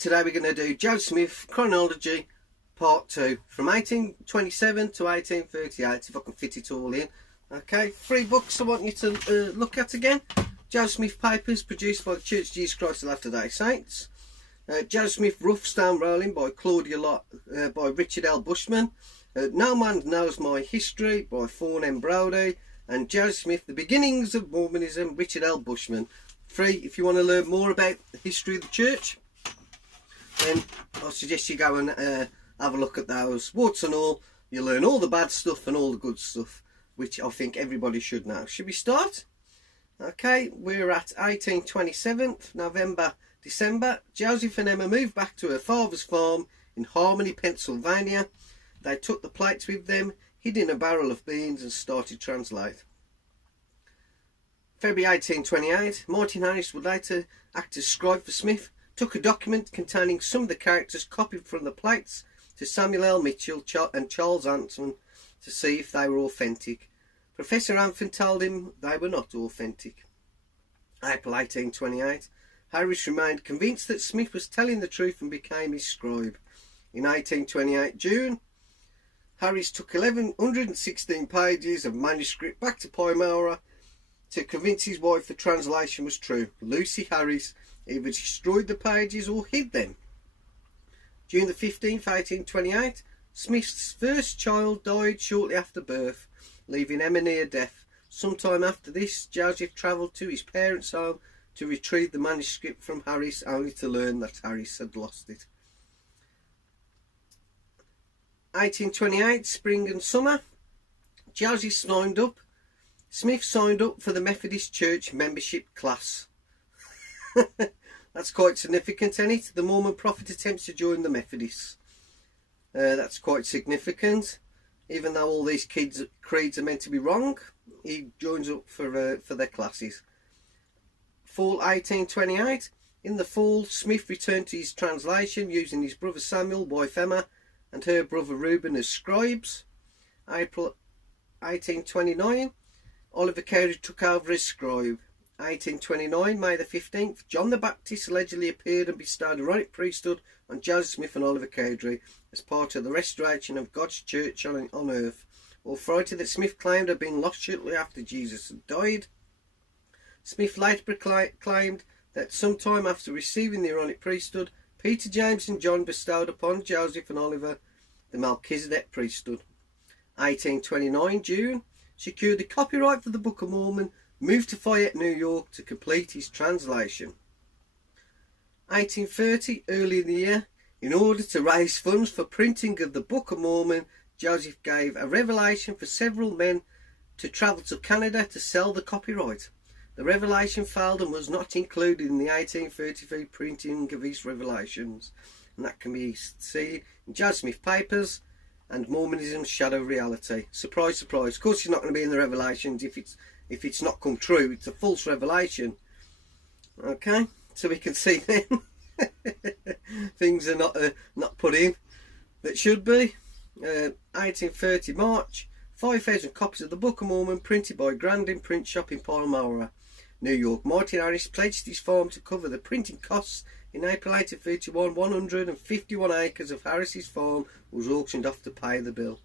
today we're going to do Joseph Smith Chronology Part 2 from 1827 to 1838, if I can fit it all in. Okay, 3 books I want you to look at again. Joseph Smith Papers, produced by the Church of Jesus Christ of Latter-day Saints. Joseph Smith Rough Stone Rolling by by Richard L. Bushman. No Man Knows My History by Fawn M. Brody. And Joseph Smith, The Beginnings of Mormonism, Richard L. Bushman. 3, if you want to learn more about the history of the church, then I suggest you go and have a look at those. Warts and all, you learn all the bad stuff and all the good stuff, which I think everybody should know. Should we start? Okay, we're at 1827, November, December. Joseph and Emma moved back to her father's farm in Harmony, Pennsylvania. They took the plates with them, hid in a barrel of beans and started to translate. February 1828, Martin Harris would later act as scribe for Smith, took a document containing some of the characters copied from the plates to Samuel L. Mitchell and Charles Anthon to see if they were authentic. Professor Anthon told him they were not authentic. April 1828, Harris remained convinced that Smith was telling the truth and became his scribe. In 1828 June, Harris took 1,116 pages of manuscript back to Palmyra to convince his wife the translation was true. Lucy Harris either destroyed the pages or hid them. June the 15th, 1828, Smith's first child died shortly after birth, leaving Emma near death. Sometime after this, Joseph travelled to his parents' home to retrieve the manuscript from Harris, only to learn that Harris had lost it. 1828, spring and summer. Joseph Smith signed up for the Methodist Church membership class. That's quite significant, isn't it? The Mormon prophet attempts to join the Methodists. That's quite significant. Even though all these creeds are meant to be wrong, he joins up for their classes. Fall 1828. In the fall, Smith returned to his translation using his brother Samuel, wife Emma, and her brother Reuben as scribes. April 1829. Oliver Cowdery took over as scribe. 1829, May the 15th, John the Baptist allegedly appeared and bestowed Aaronic priesthood on Joseph Smith and Oliver Cowdery as part of the restoration of God's church on earth. Authority that Smith claimed had been lost shortly after Jesus had died. Smith later proclaimed that sometime after receiving the Aaronic priesthood, Peter, James and John bestowed upon Joseph and Oliver the Melchizedek priesthood. 1829, June, secured the copyright for the Book of Mormon, moved to Fayette, New York to complete his translation. 1830, early in the year, in order to raise funds for printing of the Book of Mormon, Joseph gave a revelation for several men to travel to Canada to sell the copyright. The revelation failed and was not included in the 1833 printing of his revelations, and that can be seen in Joseph Smith Papers and Mormonism's Shadow Reality. Surprise, surprise. Of course, it's not going to be in the revelations if it's not come true. It's a false revelation. Okay, so we can see then things are not put in that should be. 1830 March, 5,000 copies of the Book of Mormon printed by Grandin Print Shop in Palmyra, New York. Martin Harris pledged his farm to cover the printing costs. In April 1831, 151 acres of Harris's farm was auctioned off to pay the bill.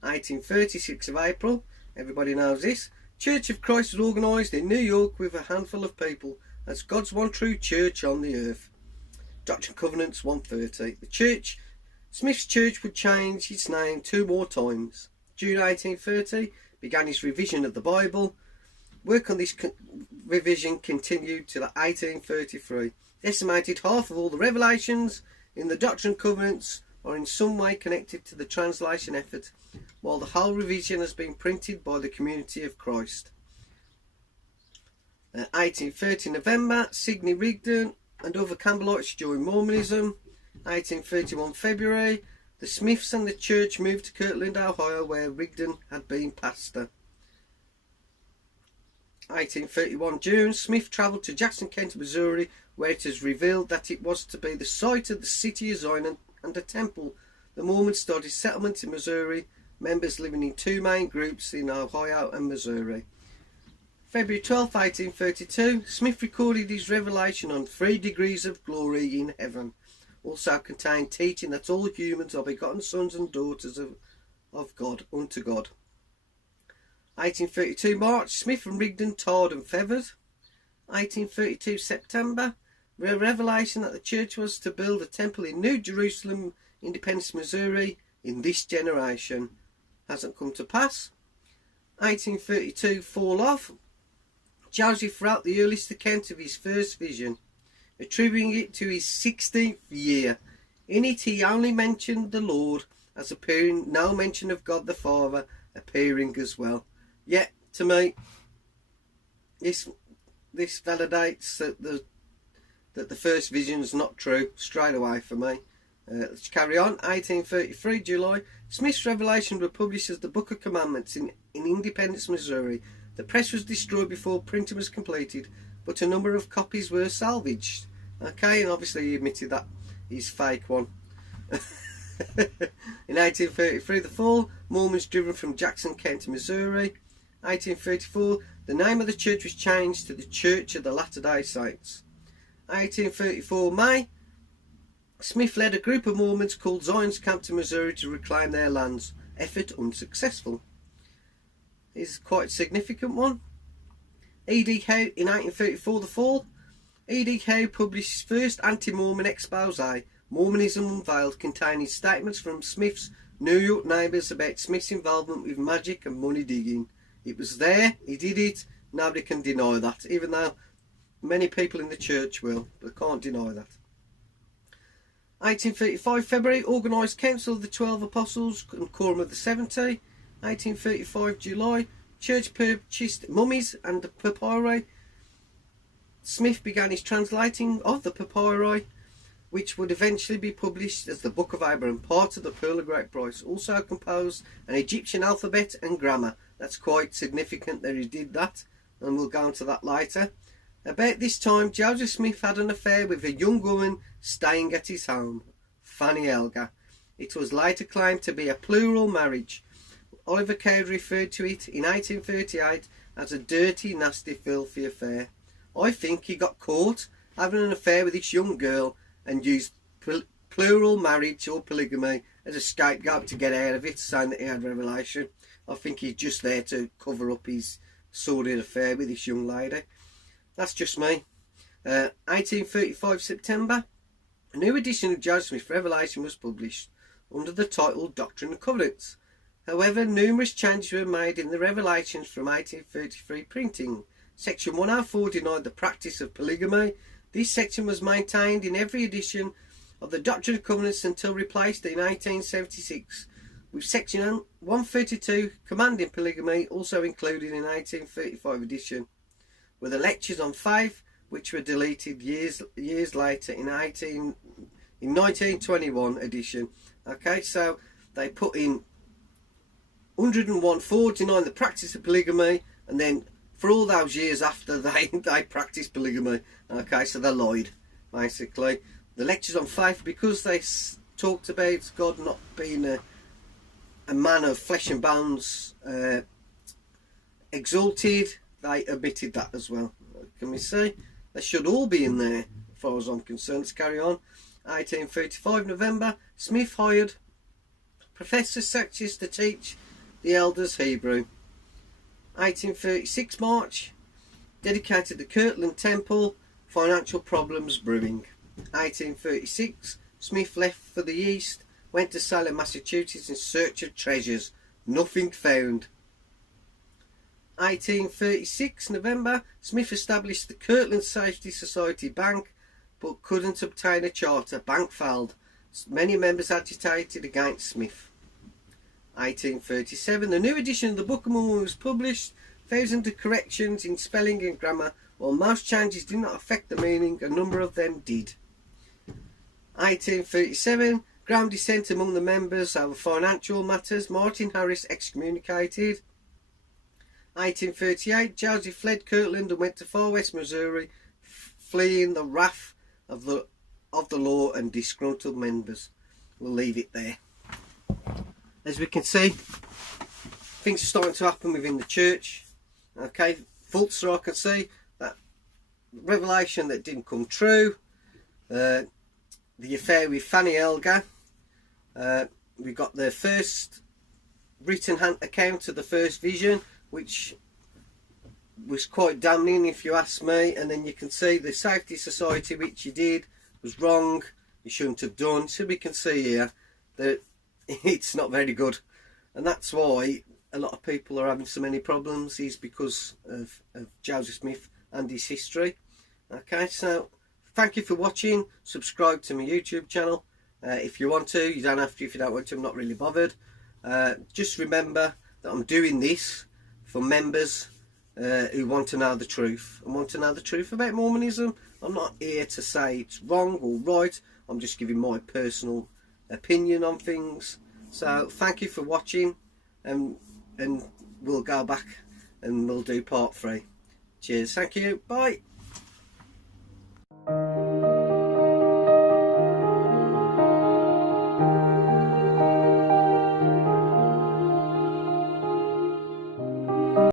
1836 of April, everybody knows this, Church of Christ was organised in New York with a handful of people as God's one true church on the earth. Doctrine and Covenants 130. The church, Smith's church, would change its name 2 more times. June 1830 began his revision of the Bible. Work on this revision continued till 1833. Estimated half of all the revelations in the Doctrine and Covenants are in some way connected to the translation effort, while the whole revision has been printed by the Community of Christ. 1830 November, Sidney Rigdon and other Campbellites joined Mormonism. 1831 February, the Smiths and the church moved to Kirtland, Ohio, where Rigdon had been pastor. 1831 June, Smith travelled to Jackson, Kent, Missouri, where it is revealed that it was to be the site of the city of Zion and a temple. The Mormons started settlement in Missouri, members living in 2 main groups in Ohio and Missouri. February 12th, 1832, Smith recorded his revelation on 3 degrees of glory in heaven. Also contained teaching that all humans are begotten sons and daughters of God, unto God. 1832 March, Smith and Rigdon tarred and feathered. 1832 September, revelation that the church was to build a temple in New Jerusalem, Independence, Missouri, in this generation. Hasn't come to pass. 1832 fall off. Joseph wrote the earliest account of his first vision, attributing it to his 16th year. In it he only mentioned the Lord as appearing, no mention of God the Father appearing as well. Yet, to me, this validates that the first vision is not true straight away for me. Let's carry on. 1833 July, Smith's revelations were published as the Book of Commandments in Independence, Missouri. The press was destroyed before printing was completed, but a number of copies were salvaged. Okay, and obviously he admitted that he's fake one. In 1833, the fall, Mormons driven from Jackson County, Missouri. 1834, the name of the church was changed to the Church of the Latter-day Saints. 1834 May, Smith led a group of Mormons called Zion's Camp to Missouri to reclaim their lands. Effort unsuccessful. Is quite a significant one. E.D. Howe in 1834, the fall. E.D. Howe published his first anti-Mormon expose, Mormonism Unveiled, containing statements from Smith's New York neighbours about Smith's involvement with magic and money digging. It was there, he did it, nobody can deny that, even though many people in the church will, but can't deny that. 1835 February, organised Council of the 12 Apostles and Quorum of the 70. 1835 July, church purchased mummies and the papyri. Smith began his translating of the papyri, which would eventually be published as the Book of Abraham, part of the Pearl of Great Price. Also composed an Egyptian alphabet and grammar. That's quite significant that he did that, and we'll go into that later. About this time, Joseph Smith had an affair with a young woman staying at his home, Fanny Elgar. It was later claimed to be a plural marriage. Oliver Cowdery referred to it in 1838 as a dirty, nasty, filthy affair. I think he got caught having an affair with this young girl and used plural marriage or polygamy as a scapegoat to get out of it, saying that he had revelation. I think he's just there to cover up his sordid affair with this young lady. That's just me. 1835 September, a new edition of Joseph Smith's Revelation was published under the title Doctrine and Covenants. However, numerous changes were made in the Revelations from 1833 printing. Section 104 denied the practice of polygamy. This section was maintained in every edition of the Doctrine and Covenants until replaced in 1876, with Section 132 commanding polygamy also included in 1835 edition, with the lectures on faith, which were deleted years later in 1921 edition. Okay, so they put in 101 denying the practice of polygamy, and then for all those years after they practiced polygamy. Okay, so they lied, basically. The lectures on faith, because they talked about God not being a man of flesh and bones, exalted, they omitted that as well. Can we see? They should all be in there, as far as I'm concerned. Let's carry on. 1835 November, Smith hired Professor Sachs to teach the elders Hebrew. 1836 March, dedicated the Kirtland Temple, financial problems brewing. 1836, Smith left for the east, went to Salem, Massachusetts in search of treasures. Nothing found. 1836 November, Smith established the Kirtland Safety Society Bank, but couldn't obtain a charter. Bank failed. Many members agitated against Smith. 1837, the new edition of the Book of Mormon was published. Thousands of corrections in spelling and grammar. While most changes did not affect the meaning, a number of them did. 1837, ground dissent among the members over financial matters. Martin Harris excommunicated. 1838, Joseph fled Kirtland and went to far west Missouri, fleeing the wrath of the law and disgruntled members. We'll leave it there. As we can see, things are starting to happen within the church. Okay, false I can see, that revelation that didn't come true, the affair with Fanny Elgar. We got the first written account of the first vision, which was quite damning if you ask me, and then you can see the Safety Society, which you did, was wrong, you shouldn't have done. So we can see here that it's not very good, and that's why a lot of people are having so many problems, is because of Joseph Smith and his history. Okay, so thank you for watching. Subscribe to my YouTube channel if you want to. You don't have to if you don't want to, I'm not really bothered. Just remember that I'm doing this for members who want to know the truth and want to know the truth about Mormonism. I'm not here to say it's wrong or right, I'm just giving my personal opinion on things. So thank you for watching, and we'll go back and we'll do part 3. Cheers, thank you, bye.